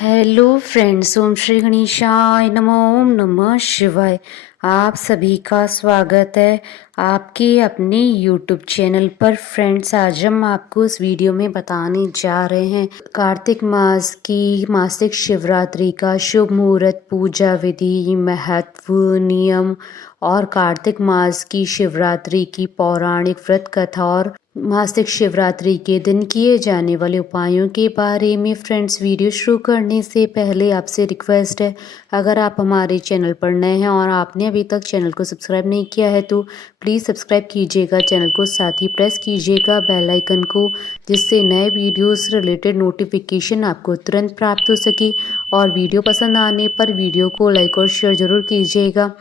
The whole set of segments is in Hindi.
हेलो फ्रेंड्स, ओम श्री गणेशाय नमः। ओम नमः शिवाय। आप सभी का स्वागत है आपके अपने यूट्यूब चैनल पर। फ्रेंड्स, आज हम आपको इस वीडियो में बताने जा रहे हैं कार्तिक मास की मासिक शिवरात्रि का शुभ मुहूर्त, पूजा विधि, महत्व, नियम और कार्तिक मास की शिवरात्रि की पौराणिक व्रत कथा और मासिक शिवरात्रि के दिन किए जाने वाले उपायों के बारे में। फ्रेंड्स, वीडियो शुरू करने से पहले आपसे रिक्वेस्ट है, अगर आप हमारे चैनल पर नए हैं और आपने अभी तक चैनल को सब्सक्राइब नहीं किया है तो प्लीज़ सब्सक्राइब कीजिएगा चैनल को, साथ ही प्रेस कीजिएगा बेल आइकन को, जिससे नए वीडियोस रिलेटेड नोटिफिकेशन आपको तुरंत प्राप्त हो सके। और वीडियो पसंद आने पर वीडियो को लाइक और शेयर ज़रूर कीजिएगा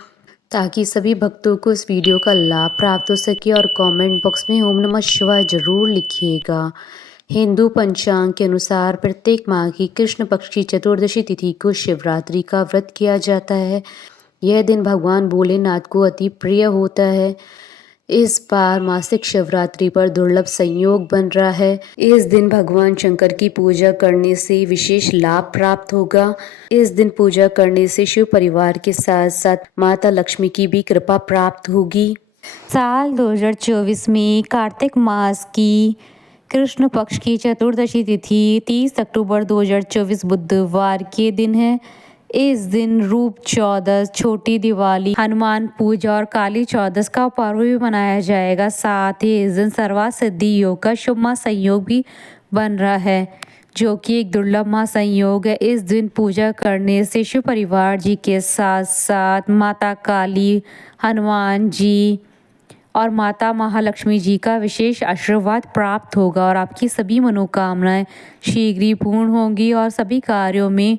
ताकि सभी भक्तों को इस वीडियो का लाभ प्राप्त हो सके। और कमेंट बॉक्स में ओम नमः शिवाय जरूर लिखिएगा। हिंदू पंचांग के अनुसार प्रत्येक माह की कृष्ण पक्ष की चतुर्दशी तिथि को शिवरात्रि का व्रत किया जाता है। यह दिन भगवान भोलेनाथ को अति प्रिय होता है। इस बार मासिक शिवरात्रि पर दुर्लभ संयोग बन रहा है। इस दिन भगवान शंकर की पूजा करने से विशेष लाभ प्राप्त होगा। इस दिन पूजा करने से शिव परिवार के साथ साथ माता लक्ष्मी की भी कृपा प्राप्त होगी। साल 2024 में कार्तिक मास की कृष्ण पक्ष की चतुर्दशी तिथि 30 अक्टूबर 2024 बुधवार के दिन है। इस दिन रूप चौदस, छोटी दिवाली, हनुमान पूजा और काली चौदस का पर्व भी मनाया जाएगा। साथ ही इस दिन सर्वार्थ सिद्धि योग का शुभ महासंयोग भी बन रहा है, जो कि एक दुर्लभ महासंयोग है। इस दिन पूजा करने से शिव परिवार जी के साथ साथ माता काली, हनुमान जी और माता महालक्ष्मी जी का विशेष आशीर्वाद प्राप्त होगा और आपकी सभी मनोकामनाएं शीघ्र ही पूर्ण होंगी और सभी कार्यों में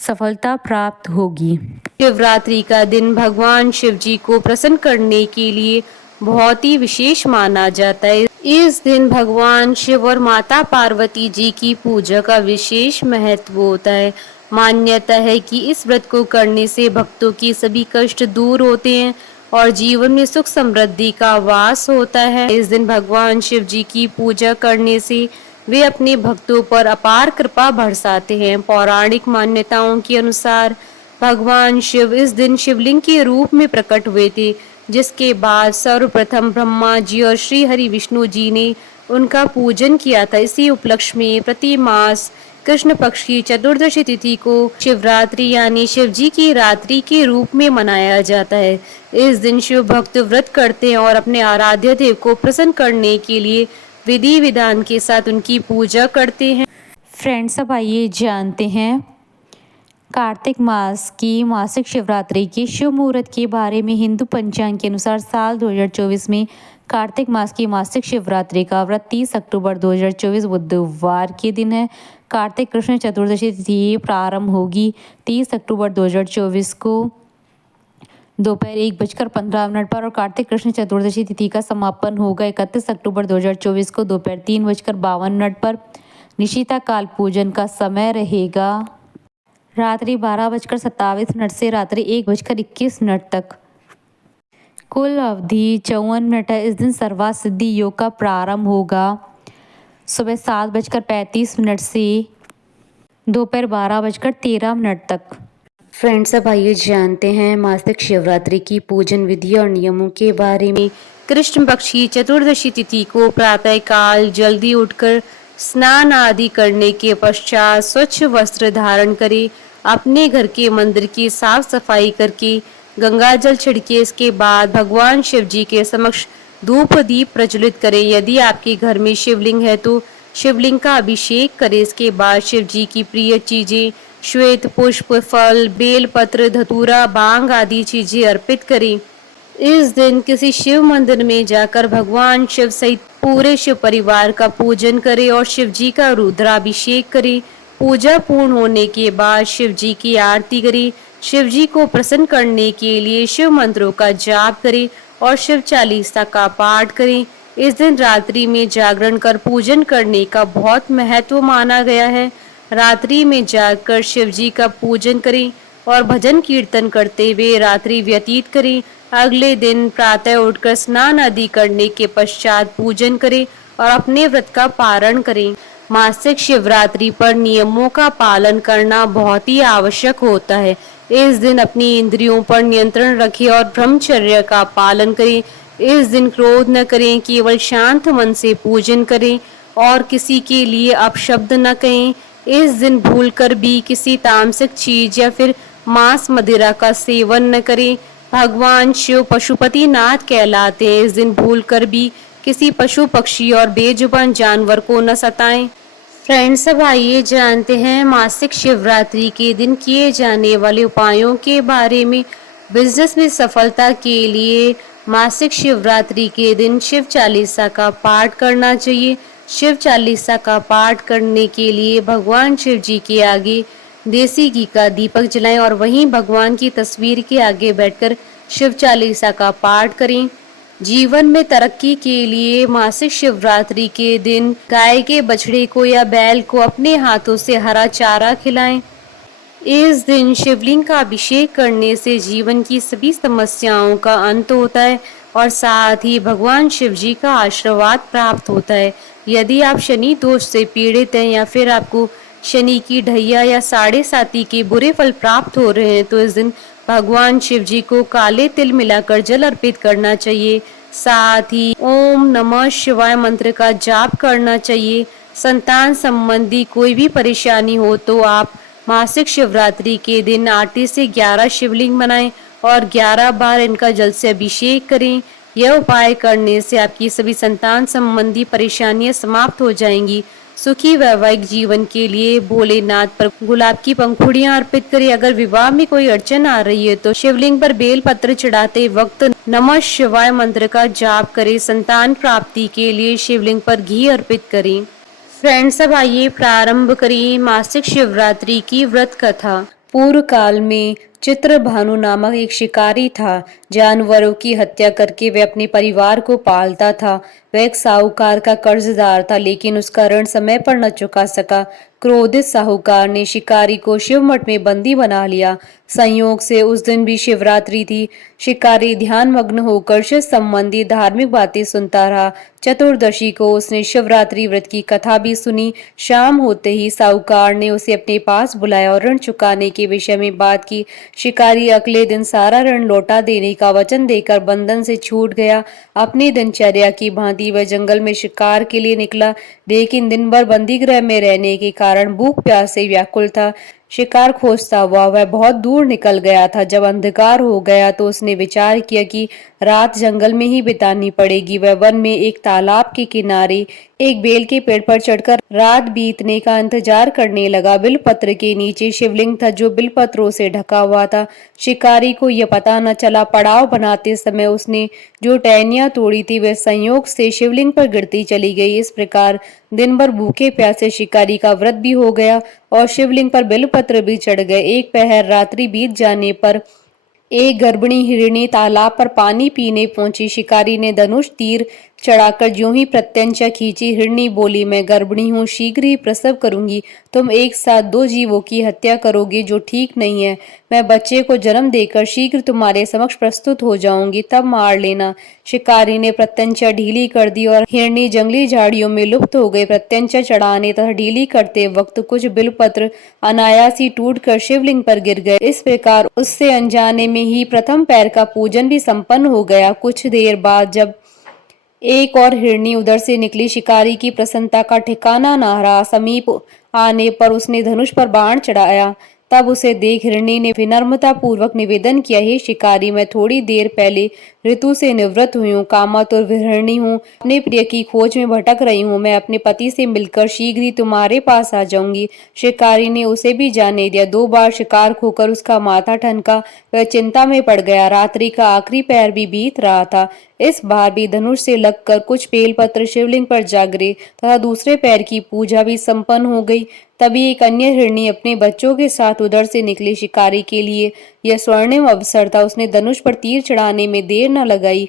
सफलता प्राप्त होगी। शिवरात्रि का दिन भगवान शिव जी को प्रसन्न करने के लिए बहुत ही विशेष माना जाता है। इस दिन भगवान शिव और माता पार्वती जी की पूजा का विशेष महत्व होता है। मान्यता है कि इस व्रत को करने से भक्तों की सभी कष्ट दूर होते हैं और जीवन में सुख समृद्धि का वास होता है। इस दिन भगवान शिव जी की पूजा करने से वे अपने भक्तों पर अपार कृपा बरसाते हैं। पौराणिक मान्यताओं के अनुसार भगवान शिव इस दिन शिवलिंग के रूप में प्रकट हुए थे, जिसके बाद सर्वप्रथम ब्रह्मा जी और श्री हरि विष्णु जी ने उनका पूजन किया था। इसी उपलक्ष्य में प्रति मास कृष्ण पक्ष की चतुर्दशी तिथि को शिवरात्रि यानी शिव जी की रात्रि के रूप में मनाया जाता है। इस दिन शिव भक्त व्रत करते हैं और अपने आराध्य देव को प्रसन्न करने के लिए विधि विधान के साथ उनकी पूजा करते हैं। फ्रेंड्स, अब आइए जानते हैं कार्तिक मास की मासिक शिवरात्रि के शुभ मुहूर्त के बारे में। हिंदू पंचांग के अनुसार साल 2024 में कार्तिक मास की मासिक शिवरात्रि का व्रत 30 अक्टूबर 2024 बुधवार के दिन है। कार्तिक कृष्ण चतुर्दशी तिथि प्रारंभ होगी 30 अक्टूबर 2024 को दोपहर 1:15 पर और कार्तिक कृष्ण चतुर्दशी तिथि का समापन होगा 31 अक्टूबर 2024 को दोपहर 3:52 पर। निशिता काल पूजन का समय रहेगा रात्रि 12:27 से रात्रि 1:21 तक। कुल अवधि 54 मिनट है। इस दिन सर्वार्थ सिद्धि योग का प्रारंभ होगा सुबह 7:35 से दोपहर 12:13 तक। फ्रेंड्स, अब आइए जानते हैं मासिक शिवरात्रि की पूजन विधि और नियमों के बारे में। कृष्ण पक्ष की चतुर्दशी तिथि को प्रातः काल जल्दी उठकर स्नान आदि करने के पश्चात स्वच्छ वस्त्र धारण करें। अपने घर के मंदिर की साफ सफाई करके गंगा जल छिड़के। इसके बाद भगवान शिव जी के समक्ष धूप दीप प्रज्वलित करें। यदि आपके घर में शिवलिंग है तो शिवलिंग का अभिषेक करें। इसके बाद शिव जी की प्रिय चीजें श्वेत पुष्प, फल, बेल पत्र, धतूरा, बांग आदि चीजें अर्पित करें। इस दिन किसी शिव मंदिर में जाकर भगवान शिव सहित पूरे शिव परिवार का पूजन करें और शिव जी का रुद्राभिषेक करें। पूजा पूर्ण होने के बाद शिव जी की आरती करें। शिव जी को प्रसन्न करने के लिए शिव मंत्रों का जाप करें और शिव चालीसा का पाठ करें। इस दिन रात्रि में जागरण कर पूजन करने का बहुत महत्व माना गया है। रात्रि में जागकर शिव जी का पूजन करें और भजन कीर्तन करते हुए रात्रि व्यतीत करें। अगले दिन प्रातः उठकर स्नान आदि करने के पश्चात पूजन करें और अपने व्रत का पारण करें। मासिक शिवरात्रि पर नियमों का पालन करना बहुत ही आवश्यक होता है। इस दिन अपनी इंद्रियों पर नियंत्रण रखें और ब्रह्मचर्य का पालन करें। इस दिन क्रोध न करें, केवल शांत मन से पूजन करें और किसी के लिए अपशब्द न कहें। इस दिन भूलकर भी किसी तामसिक चीज या फिर मांस मदिरा का सेवन न करें। भगवान शिव पशुपति नाथ कहलाते हैं। इस दिन भूलकर भी किसी पशु पक्षी और बेजुबान जानवर को न सताएं। फ्रेंड्स, अब आइए जानते हैं मासिक शिवरात्रि के दिन किए जाने वाले उपायों के बारे में। बिजनेस में सफलता के लिए मासिक शिवरात्रि के दिन शिव चालीसा का पाठ करना चाहिए। शिव चालीसा का पाठ करने के लिए भगवान शिव जी के आगे देसी घी का दीपक जलाएं और वहीं भगवान की तस्वीर के आगे बैठकर शिव चालीसा का पाठ करें। जीवन में तरक्की के लिए मासिक शिवरात्रि के दिन गाय के बछड़े को या बैल को अपने हाथों से हरा चारा खिलाएं। इस दिन शिवलिंग का अभिषेक करने से जीवन की सभी समस्याओं का अंत होता है और साथ ही भगवान शिव जी का आशीर्वाद प्राप्त होता है। यदि आप शनि दोष से पीड़ित हैं या फिर आपको शनि की ढैया या साढ़े साती के बुरे फल प्राप्त हो रहे हैं तो इस दिन भगवान शिव जी को काले तिल मिलाकर जल अर्पित करना चाहिए। साथ ही ओम नमः शिवाय मंत्र का जाप करना चाहिए। संतान संबंधी कोई भी परेशानी हो तो आप मासिक शिवरात्रि के दिन आटे से 11 शिवलिंग बनाएं और 11 बार इनका जल से अभिषेक करें। यह उपाय करने से आपकी सभी संतान संबंधी परेशानियां समाप्त हो जाएंगी। सुखी वैवाहिक जीवन के लिए भोलेनाथ पर गुलाब की पंखुड़ियां अर्पित करें। अगर विवाह में कोई अड़चन आ रही है तो शिवलिंग पर बेल पत्र चढ़ाते वक्त नमः शिवाय मंत्र का जाप करें। संतान प्राप्ति के लिए शिवलिंग पर घी अर्पित करें। फ्रेंड्स, अब आइए प्रारंभ करें मासिक शिवरात्रि की व्रत कथा। पूर्व काल में चित्रभानु नामक एक शिकारी था। जानवरों की हत्या करके वह अपने परिवार को पालता था। वह एक साहूकार का कर्जदार था, लेकिन उसका ऋण समय पर न चुका सका। क्रोधित साहूकार ने शिकारी को शिव मठ में बंदी बना लिया। संयोग से उस दिन भी शिवरात्रि थी। शिकारी ध्यान मग्न होकर शिव संबंधी धार्मिक बातें सुनता रहा। चतुर्दशी को उसने शिवरात्रि व्रत की कथा भी सुनी। शाम होते ही साहूकार ने उसे अपने पास बुलाया और ऋण चुकाने के विषय में बात की। शिकारी अगले दिन सारा ऋण लौटा देने का वचन देकर बंधन से छूट गया। अपनी दिनचर्या की भांति वह जंगल में शिकार के लिए निकला, लेकिन दिन भर बंदी गृह में रहने के कारण भूख प्यास से व्याकुल था। शिकार खोजता हुआ वह बहुत दूर निकल गया था। जब अंधकार हो गया तो उसने विचार किया कि रात जंगल में ही बितानी पड़ेगी। वह वन में एक तालाब के किनारे एक बेल के पेड़ पर चढ़कर रात बीतने का इंतजार करने लगा। बिलपत्र के नीचे शिवलिंग था जो बिलपत्रों से ढका हुआ था। शिकारी को यह पता न चला। पड़ाव बनाते समय उसने जो टहनियां तोड़ी थी वह संयोग से शिवलिंग पर गिरती चली गई। इस प्रकार दिन भर भूखे प्यासे शिकारी का व्रत भी हो गया और शिवलिंग पर बेलपत्र भी चढ़ गए। एक पहर रात्रि बीत जाने पर एक गर्भिणी हिरणी तालाब पर पानी पीने पहुंची। शिकारी ने धनुष तीर चढ़ाकर ज्यों ही प्रत्यंचा खींची। हिरणी बोली, मैं गर्भिणी हूँ, शीघ्र ही प्रसव करूंगी। तुम एक साथ दो जीवों की हत्या करोगे जो ठीक नहीं है। मैं बच्चे को जन्म देकर शीघ्र तुम्हारे समक्ष प्रस्तुत हो जाऊंगी, तब मार लेना। शिकारी ने प्रत्यंचा ढीली कर दी और हिरणी जंगली झाड़ियों में लुप्त हो गई। प्रत्यंचा चढ़ाने तथा ढीली करते वक्त कुछ बिलपत्र अनायास ही टूटकर शिवलिंग पर गिर गए। इस प्रकार उससे अनजाने में ही प्रथम पैर का पूजन भी संपन्न हो गया। कुछ देर बाद जब एक और हिरणी उधर से निकली, शिकारी की प्रसन्नता का ठिकाना न रहा। समीप आने पर उसने धनुष पर बाण चढ़ाया। तब उसे देख हिरणी ने विनम्रता पूर्वक निवेदन किया, हे शिकारी, मैं थोड़ी देर पहले ऋतु से निवृत्त हुई हूँ, कामातुर विहरणी हूँ, अपने प्रिय की खोज में भटक रही हूँ। मैं अपने पति से मिलकर शीघ्र ही तुम्हारे पास आ जाऊंगी। शिकारी ने उसे भी जाने दिया। 2 बार शिकार खोकर उसका माथा ठनका। वह चिंता में पड़ गया। रात्रि का आखिरी पहर भी बीत रहा था। इस बार भी धनुष से लगकर कुछ बेलपत्र शिवलिंग पर जा गिरे तथा दूसरे पैर की पूजा भी संपन्न हो गई। तभी एक अन्य हिरणी अपने बच्चों के साथ उधर से निकली। शिकारी के लिए यह स्वर्णिम अवसर था। उसने धनुष पर तीर चढ़ाने में देर न लगाई।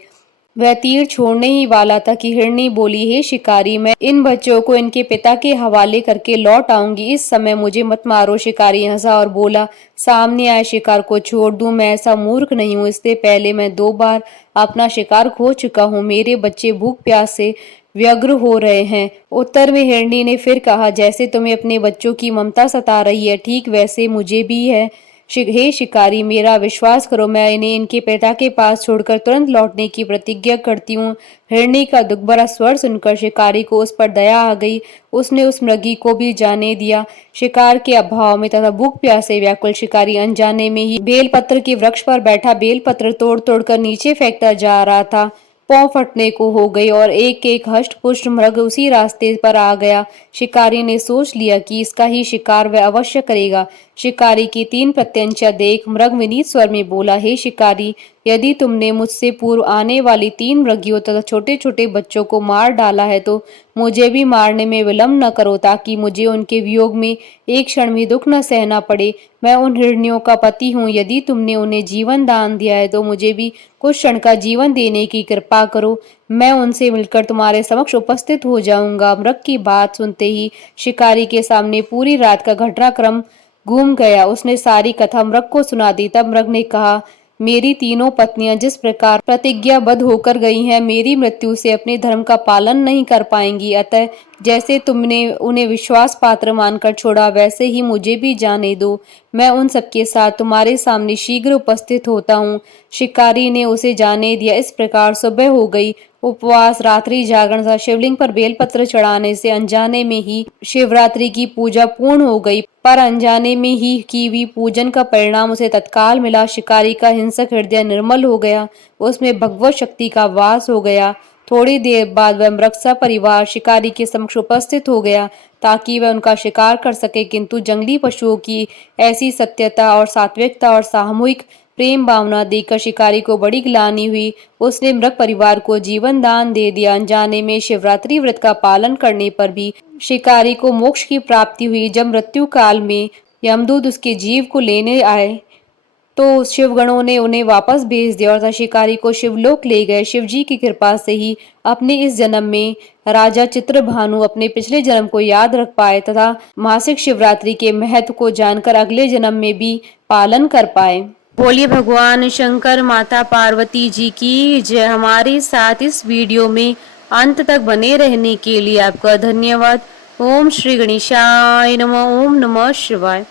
वह तीर छोड़ने ही वाला था कि हिरणी बोली, हे शिकारी, मैं इन बच्चों को इनके पिता के हवाले करके लौट आऊंगी। इस समय मुझे मत मारो। शिकारी हंसा और बोला, सामने आए शिकार को छोड़ दूं? मैं ऐसा मूर्ख नहीं हूं। इससे पहले मैं 2 बार अपना शिकार खो चुका हूं। मेरे बच्चे भूख प्यास से व्यग्र हो रहे हैं। उत्तर में हिरणी ने फिर कहा, जैसे तुम्हें अपने बच्चों की ममता सता रही है, ठीक वैसे मुझे भी है। हे शिकारी, मेरा विश्वास करो, मैं इन्हें इनके पिता के पास छोड़कर तुरंत लौटने की प्रतिज्ञा करती हूँ। हिरणी का दुख भरा स्वर सुनकर शिकारी को उस पर दया आ गई। उसने उस मृगी को भी जाने दिया। शिकार के अभाव में तथा भूख प्यास से व्याकुल शिकारी अनजाने में ही बेलपत्र के वृक्ष पर बैठा बेलपत्र तोड़ तोड़ कर नीचे फेंकता जा रहा था। पांव फटने को हो गई और एक एक हष्ट पुष्ट मृग उसी रास्ते पर आ गया। शिकारी ने सोच लिया कि इसका ही शिकार वह अवश्य करेगा। शिकारी की 3 प्रत्यंचा देख मृग विनीत स्वर में बोला, हे शिकारी, यदि तुमने मुझसे पूर्व आने वाली 3 मृगियों तथा छोटे छोटे बच्चों को मार डाला है तो मुझे भी मारने में विलंब न करो, ताकि मुझे उनके वियोग में एक क्षण भी दुख न सहना पड़े। मैं उन हिरनियों का पति हूँ। यदि तुमने उन्हें जीवन दान दिया है तो मुझे भी कुछ क्षण का जीवन देने की कृपा करो। मैं उनसे मिलकर तुम्हारे समक्ष उपस्थित हो जाऊंगा। मृग की बात सुनते ही शिकारी के सामने पूरी रात का घटनाक्रम घूम गया। उसने सारी कथा मृग को सुना दी। तब मृग ने कहा, मेरी तीनों पत्नियां जिस प्रकार प्रतिज्ञाबद्ध होकर गई हैं, मेरी मृत्यु से अपने धर्म का पालन नहीं कर पाएंगी। अतः जैसे तुमने उन्हें विश्वास पात्र मानकर छोड़ा, वैसे ही मुझे भी जाने दो। मैं उन सबके साथ तुम्हारे सामने शीघ्र उपस्थित होता हूँ। शिकारी ने उसे जाने दिया। इस प्रकार सुबह हो गई। उपवास, रात्रि जागरण तथा शिवलिंग पर बेलपत्र चढ़ाने से अनजाने में ही शिवरात्रि की पूजा पूर्ण हो गई। पर अनजाने में ही की हुई पूजन का परिणाम उसे तत्काल मिला। शिकारी का हिंसक हृदय निर्मल हो गया। उसमें भगवत शक्ति का वास हो गया। थोड़ी देर बाद वह मृग सपरिवार शिकारी के समक्ष उपस्थित हो गया, ताकि वह उनका शिकार कर सके। किंतु जंगली पशुओं की ऐसी सत्यता और सात्विकता और सामूहिक प्रेम भावना देखकर शिकारी को बड़ी ग्लानि हुई। उसने मृग परिवार को जीवन दान दे दिया। अनजाने में शिवरात्रि व्रत का पालन करने पर भी शिकारी को मोक्ष की प्राप्ति हुई। जब मृत्यु काल में यमदूत उसके जीव को लेने आए तो शिवगणों ने उन्हें वापस भेज दिया और शिकारी को शिवलोक ले गए। शिवजी की कृपा से ही अपने इस जन्म में राजा चित्रभानु अपने पिछले जन्म को याद रख पाए तथा मासिक शिवरात्रि के महत्व को जानकर अगले जन्म में भी पालन कर पाए। बोलिए भगवान शंकर माता पार्वती जी की जय। हमारे साथ इस वीडियो में अंत तक बने रहने के लिए आपका धन्यवाद। ओम श्री गणेशाय नमः। ओम नमः शिवाय।